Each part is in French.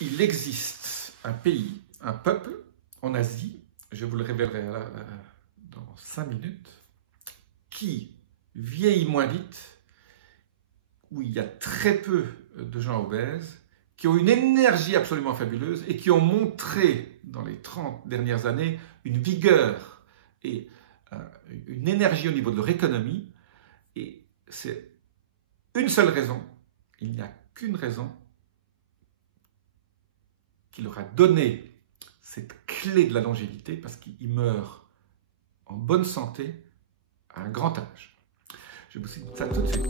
il existe un pays, un peuple en Asie, je vous le révélerai dans 5 minutes, qui vieillit moins vite, où il y a très peu de gens obèses, qui ont une énergie absolument fabuleuse et qui ont montré dans les 30 dernières années une vigueur et une énergie au niveau de leur économie. Et c'est une seule raison, il n'y a qu'une raison qui leur a donné cette clé de la longévité, parce qu'ils meurent en bonne santé à un grand âge. Je vous cite ça tout de suite.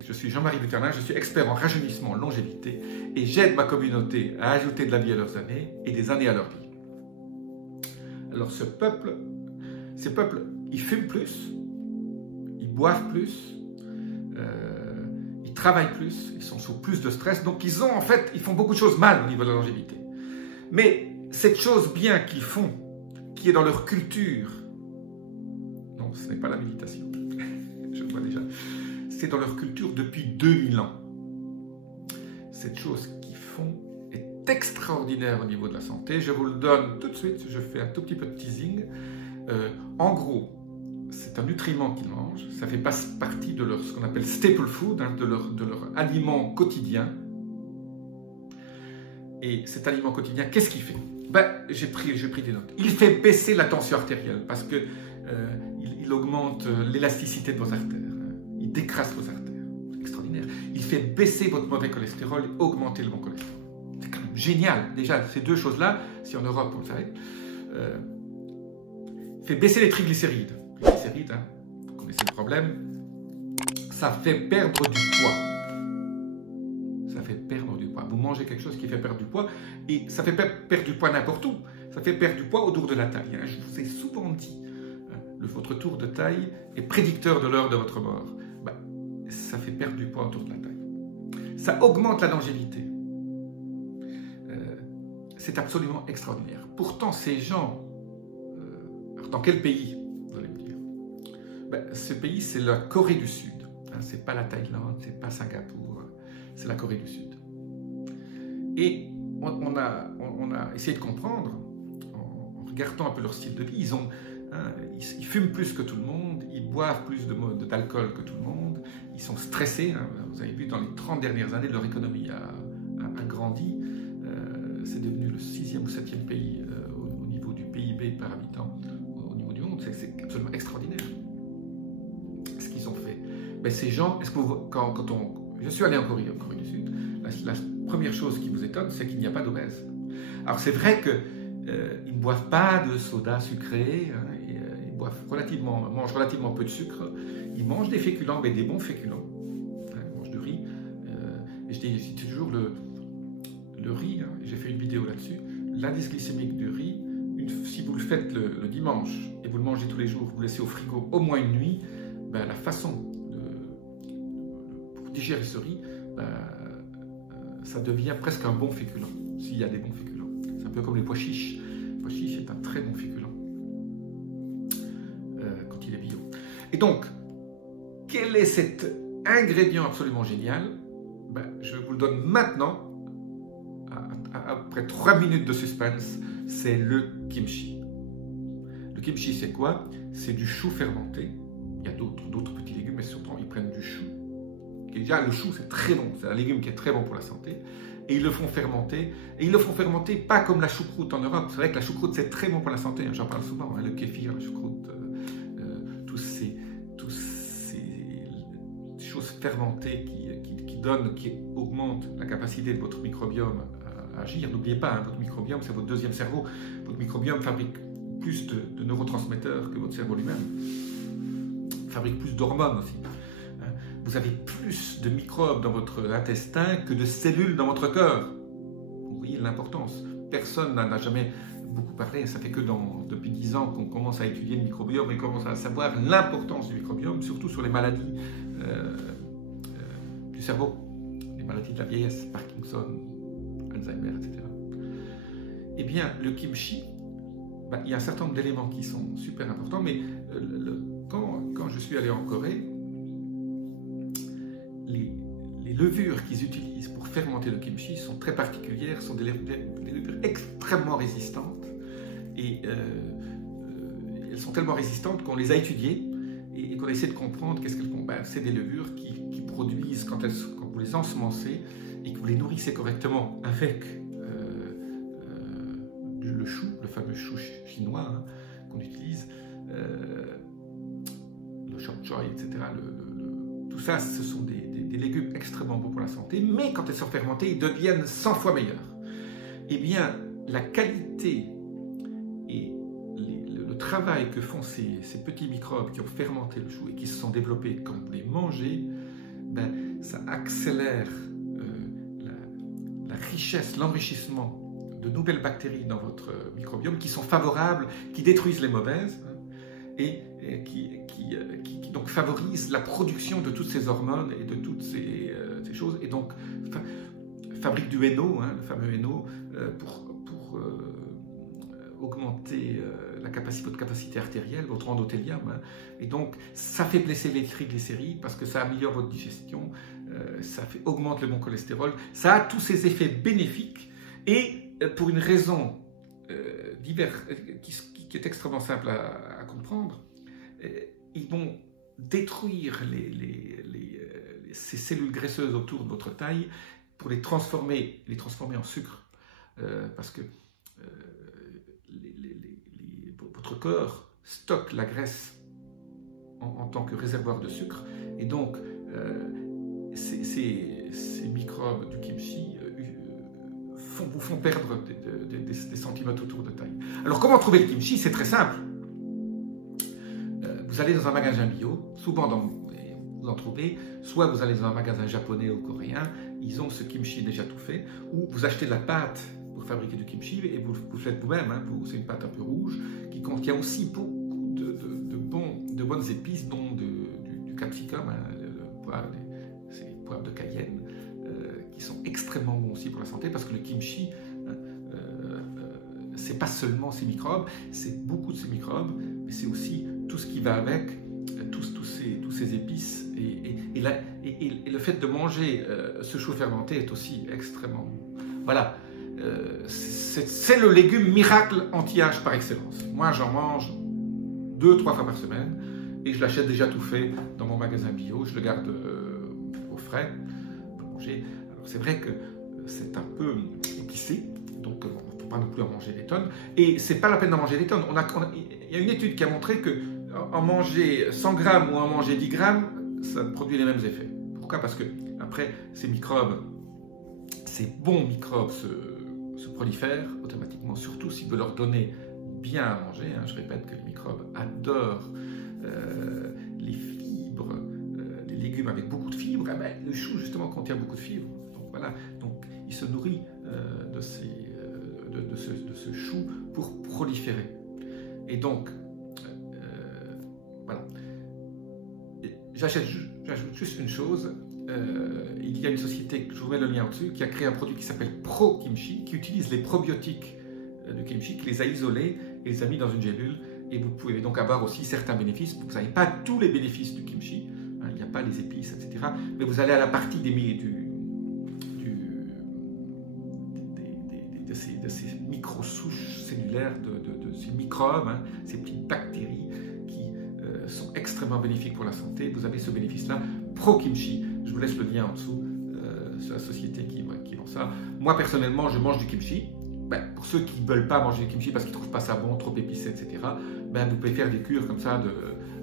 Je suis Jean-Marie Buterlin, je suis expert en rajeunissement, en longévité, et j'aide ma communauté à ajouter de la vie à leurs années et des années à leur vie. Alors ces peuples, ils fument plus, ils boivent plus, ils travaillent plus, ils sont sous plus de stress, donc ils font beaucoup de choses mal au niveau de la longévité. Mais cette chose bien qu'ils font, qui est dans leur culture, non, ce n'est pas la méditation, je le vois déjà, c'est dans leur culture depuis 2000 ans. Cette chose qu'ils font est extraordinaire au niveau de la santé. Je vous le donne tout de suite, je fais un tout petit peu de teasing. En gros, c'est un nutriment qu'ils mangent, ça fait partie de ce qu'on appelle staple food, hein, de leur aliment quotidien. Et cet aliment quotidien, qu'est-ce qu'il fait? J'ai pris des notes. Il fait baisser la tension artérielle parce que il augmente l'élasticité de vos artères. Il décrasse vos artères. C'est extraordinaire. Il fait baisser votre mauvais cholestérol et augmenter le bon cholestérol. C'est quand même génial. Déjà, ces deux choses-là, si en Europe, on le savait, il fait baisser les triglycérides. Les triglycérides, hein, vous connaissez le problème. Ça fait perdre du poids. Ça fait perdre du poids. Vous mangez quelque chose qui fait perdre du poids, et ça fait perdre du poids n'importe où. Ça fait perdre du poids autour de la taille. Hein. Je vous ai souvent dit, votre tour de taille est prédicteur de l'heure de votre mort. Ça fait perdre du poids autour de la taille. Ça augmente la longévité. C'est absolument extraordinaire. Pourtant, ces gens, dans quel pays, vous allez me dire? Ce pays, c'est la Corée du Sud. C'est pas la Thaïlande, c'est pas Singapour, c'est la Corée du Sud. Et on a essayé de comprendre, en regardant un peu leur style de vie. Ils fument plus que tout le monde, ils boivent plus d'alcool que tout le monde, ils sont stressés. Hein. Vous avez vu, dans les 30 dernières années, leur économie a grandi. C'est devenu le 6e ou 7e pays au niveau du PIB par habitant au niveau du monde. C'est absolument extraordinaire ce qu'ils ont fait. Mais ces gens, je suis allé en Corée du Sud, la première chose qui vous étonne, c'est qu'il n'y a pas d'obèses. Alors c'est vrai qu'ils ne boivent pas de soda sucré, hein, ils mangent relativement peu de sucre, ils mangent des féculents, mais des bons féculents. Hein, ils mangent du riz. Et je dis toujours le riz, hein, j'ai fait une vidéo là-dessus, l'indice glycémique du riz, si vous le faites le dimanche et vous le mangez tous les jours, vous le laissez au frigo au moins une nuit, la façon pour digérer ce riz, ça devient presque un bon féculent, s'il y a des bons féculents. C'est un peu comme les pois chiches. Le pois chiche est un très bon féculent quand il est bio. Et donc, quel est cet ingrédient absolument génial? Je vous le donne maintenant, après 3 minutes de suspense, c'est le kimchi. Le kimchi, c'est quoi? C'est du chou fermenté. Il y a d'autres petits légumes, mais surtout, ils prennent du chou. Et déjà, le chou, c'est très bon. C'est un légume qui est très bon pour la santé. Et ils le font fermenter. Et ils le font fermenter pas comme la choucroute en Europe. C'est vrai que la choucroute, c'est très bon pour la santé. J'en parle souvent. Hein, le kéfir, la choucroute, tous ces choses fermentées qui augmentent la capacité de votre microbiome à agir. N'oubliez pas, hein, votre microbiome, c'est votre deuxième cerveau. Votre microbiome fabrique plus de neurotransmetteurs que votre cerveau lui-même. Fabrique plus d'hormones aussi. Vous avez plus de microbes dans votre intestin que de cellules dans votre cœur. Vous voyez l'importance. Personne n'en a jamais beaucoup parlé. Ça fait que depuis 10 ans qu'on commence à étudier le microbiome et commence à savoir l'importance du microbiome, surtout sur les maladies du cerveau, les maladies de la vieillesse, Parkinson, Alzheimer, etc. Eh bien, le kimchi, il y a un certain nombre d'éléments qui sont super importants, mais suis allé en Corée, les levures qu'ils utilisent pour fermenter le kimchi sont très particulières, sont des levures extrêmement résistantes. Et elles sont tellement résistantes qu'on les a étudiées et qu'on a essayé de comprendre qu'est-ce qu'elles font. Ben, c'est des levures qui produisent, quand vous les ensemencez et que vous les nourrissez correctement avec le chou, le fameux chou chinois hein, qu'on utilise, le chop choy, etc. Tout ça, ce sont des légumes extrêmement bons pour la santé, mais quand elles sont fermentées, ils deviennent 100 fois meilleurs. Eh bien, la qualité et le travail que font ces petits microbes qui ont fermenté le chou et qui se sont développés quand vous les mangez, ben, ça accélère la richesse, l'enrichissement de nouvelles bactéries dans votre microbiome qui sont favorables, qui détruisent les mauvaises et qui donc favorisent la production de toutes ces hormones et de toutes ces choses et donc fabrique du HNO, hein, le fameux HNO, pour augmenter votre capacité artérielle, votre endothélium. Hein, et donc, ça fait baisser les triglycérides parce que ça améliore votre digestion, ça augmente le bon cholestérol. Ça a tous ces effets bénéfiques et pour une raison qui est extrêmement simple à comprendre, ils vont détruire ces cellules graisseuses autour de votre taille pour les transformer en sucre. Parce que votre corps stocke la graisse en tant que réservoir de sucre et donc ces microbes du kimchi vous font perdre des centimètres autour de taille. Alors comment trouver le kimchi? C'est très simple. Vous allez dans un magasin bio, souvent vous en trouvez, soit vous allez dans un magasin japonais ou coréen, ils ont ce kimchi déjà tout fait, ou vous achetez de la pâte pour fabriquer du kimchi et vous le faites vous-même, hein, c'est une pâte un peu rouge qui contient aussi beaucoup de bonnes épices, dont du capsicum, hein, ces poivres de Cayenne, qui sont extrêmement bons aussi pour la santé parce que le kimchi, c'est pas seulement ces microbes, c'est beaucoup de ces microbes, mais c'est aussi tout ce qui va avec, tous ces épices et le fait de manger ce chou fermenté est aussi extrêmement bon. Voilà, c'est le légume miracle anti-âge par excellence. Moi j'en mange 2-3 fois par semaine et je l'achète déjà tout fait dans mon magasin bio, je le garde au frais pour manger. Alors c'est vrai que c'est un peu épicé, donc on ne peut pas non plus en manger des tonnes et c'est pas la peine d'en manger des tonnes. Il y a une étude qui a montré que en manger 100 grammes ou en manger 10 grammes, ça produit les mêmes effets. Pourquoi? Parce que après, ces microbes, ces bons microbes se prolifèrent automatiquement, surtout si vous leur donnez bien à manger. Hein. Je répète que les microbes adorent les fibres, les légumes avec beaucoup de fibres. Eh ben, le chou, justement, contient beaucoup de fibres. Donc voilà, donc, il se nourrit de ce chou pour proliférer. Et donc, voilà. J'ajoute juste une chose. Il y a une société, je vous mets le lien au-dessus, qui a créé un produit qui s'appelle Pro Kimchi, qui utilise les probiotiques du kimchi, qui les a isolés et les a mis dans une gélule. Et vous pouvez donc avoir aussi certains bénéfices. Vous n'avez pas tous les bénéfices du kimchi, hein, il n'y a pas les épices, etc. Mais vous allez à la partie de ces micro-souches cellulaires, de ces microbes, hein, ces petites bactéries qui sont extrêmement bénéfiques pour la santé. Vous avez ce bénéfice-là, Pro Kimchi. Je vous laisse le lien en dessous sur la société qui vend ça. Moi, personnellement, je mange du kimchi. Ben, pour ceux qui ne veulent pas manger du kimchi parce qu'ils ne trouvent pas ça bon, trop épicé, etc., ben, vous pouvez faire des cures comme ça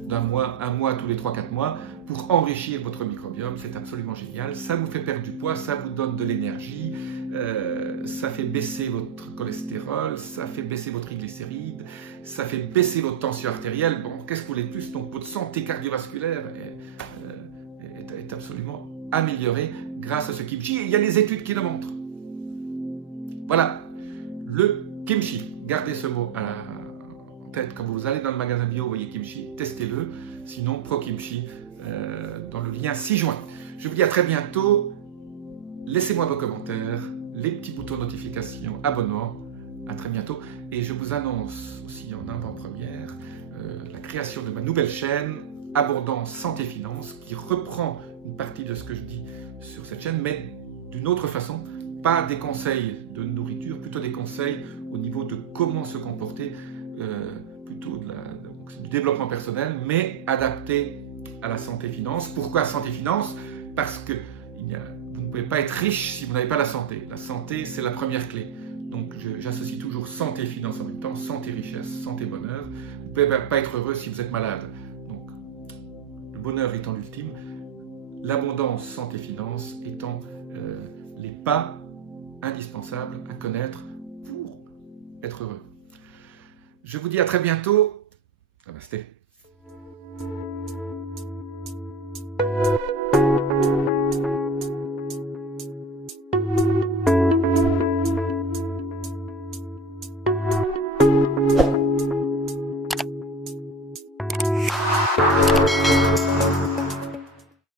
d'un mois, un mois tous les 3-4 mois pour enrichir votre microbiome. C'est absolument génial. Ça vous fait perdre du poids, ça vous donne de l'énergie, ça fait baisser votre cholestérol, ça fait baisser votre triglycérides, ça fait baisser votre tension artérielle. Bon, qu'est-ce que vous voulez de plus? Donc votre santé cardiovasculaire est absolument améliorée grâce à ce kimchi. Et il y a des études qui le montrent. Voilà, le kimchi. Gardez ce mot en tête quand vous allez dans le magasin bio, vous voyez kimchi, testez-le. Sinon, Pro Kimchi dans le lien ci-joint. Je vous dis à très bientôt. Laissez-moi vos commentaires, les petits boutons notification, abonnement. À très bientôt. Et je vous annonce aussi en avant-première la création de ma nouvelle chaîne Abondance Santé Finance, qui reprend une partie de ce que je dis sur cette chaîne, mais d'une autre façon, pas des conseils de nourriture, plutôt des conseils au niveau de comment se comporter, plutôt du développement personnel, mais adapté à la santé finance. Pourquoi santé finance? Parce que vous ne pouvez pas être riche si vous n'avez pas la santé. La santé, c'est la première clé. Donc j'associe toujours santé finance en même temps, santé richesse, santé bonheur. Vous ne pouvez pas être heureux si vous êtes malade. Donc le bonheur étant l'ultime, l'abondance santé finance étant les pas indispensables à connaître pour être heureux. Je vous dis à très bientôt. Namasté.